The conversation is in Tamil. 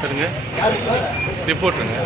சரிங்க ரிப்போர்ட்டுங்க